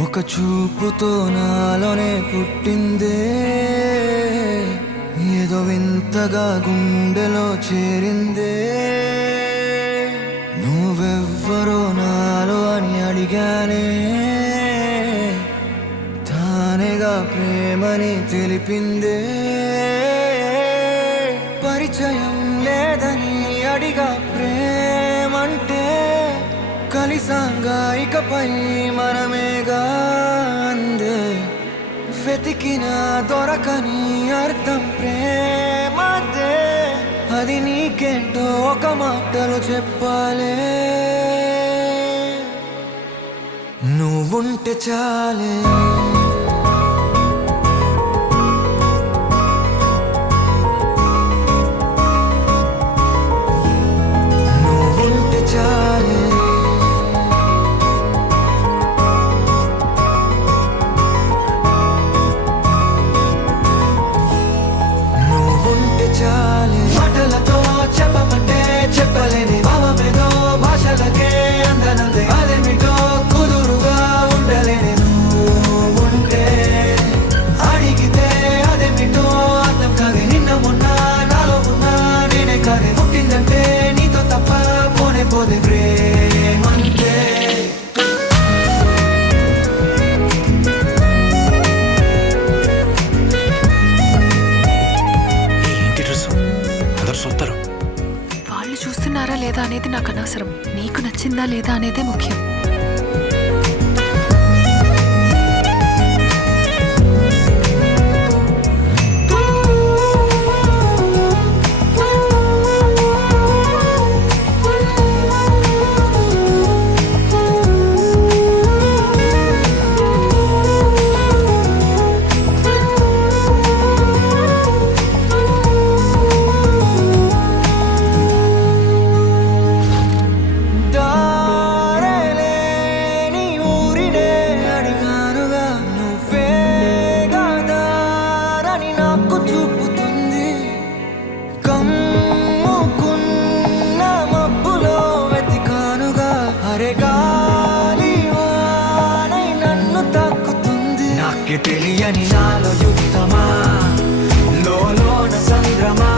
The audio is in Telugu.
ఒక చూపుతో నాలోనే పుట్టిందే, ఏదో వింతగా గుండెలో చేరిందే. నువ్వెవ్వరో నాలో అని అడిగానే, తానేగా ప్రేమని తెలిపిందే. పరిచయం లేదని అడిగా ప్రేమంటే, కలిసాంగా ఇకపై మనమేగా అందే. వెతికిన దొరకని అర్థం ప్రేమదే, అది నీకేంటో ఒక మాటలో చెప్పాలే. నువ్వుంటే చాలే, నువ్వుంటే చాలే, నువ్వుంటే చాలే. మాటలతో చెప్పమంటే చెప్పలేని భావమేదో భాషలకే అందనందే. అదేమిటో కుదురుగా ఉండలేని నువ్వుంటే, అడిగితే అదేమిటో అర్థం కాదే. నిన్న మొన్న నాలో ఉన్నా నేనే కాదే. పుట్టిందంటే నీతో తప్ప పోనే పోదే ప్రేమంతే. వాళ్ళు చూస్తున్నారా లేదా అనేది నాకు అనవసరం. నీకు నచ్చిందా లేదా అనేదే ముఖ్యం. తెలియని నాలో యుద్ధమా, లోన సంద్రమా.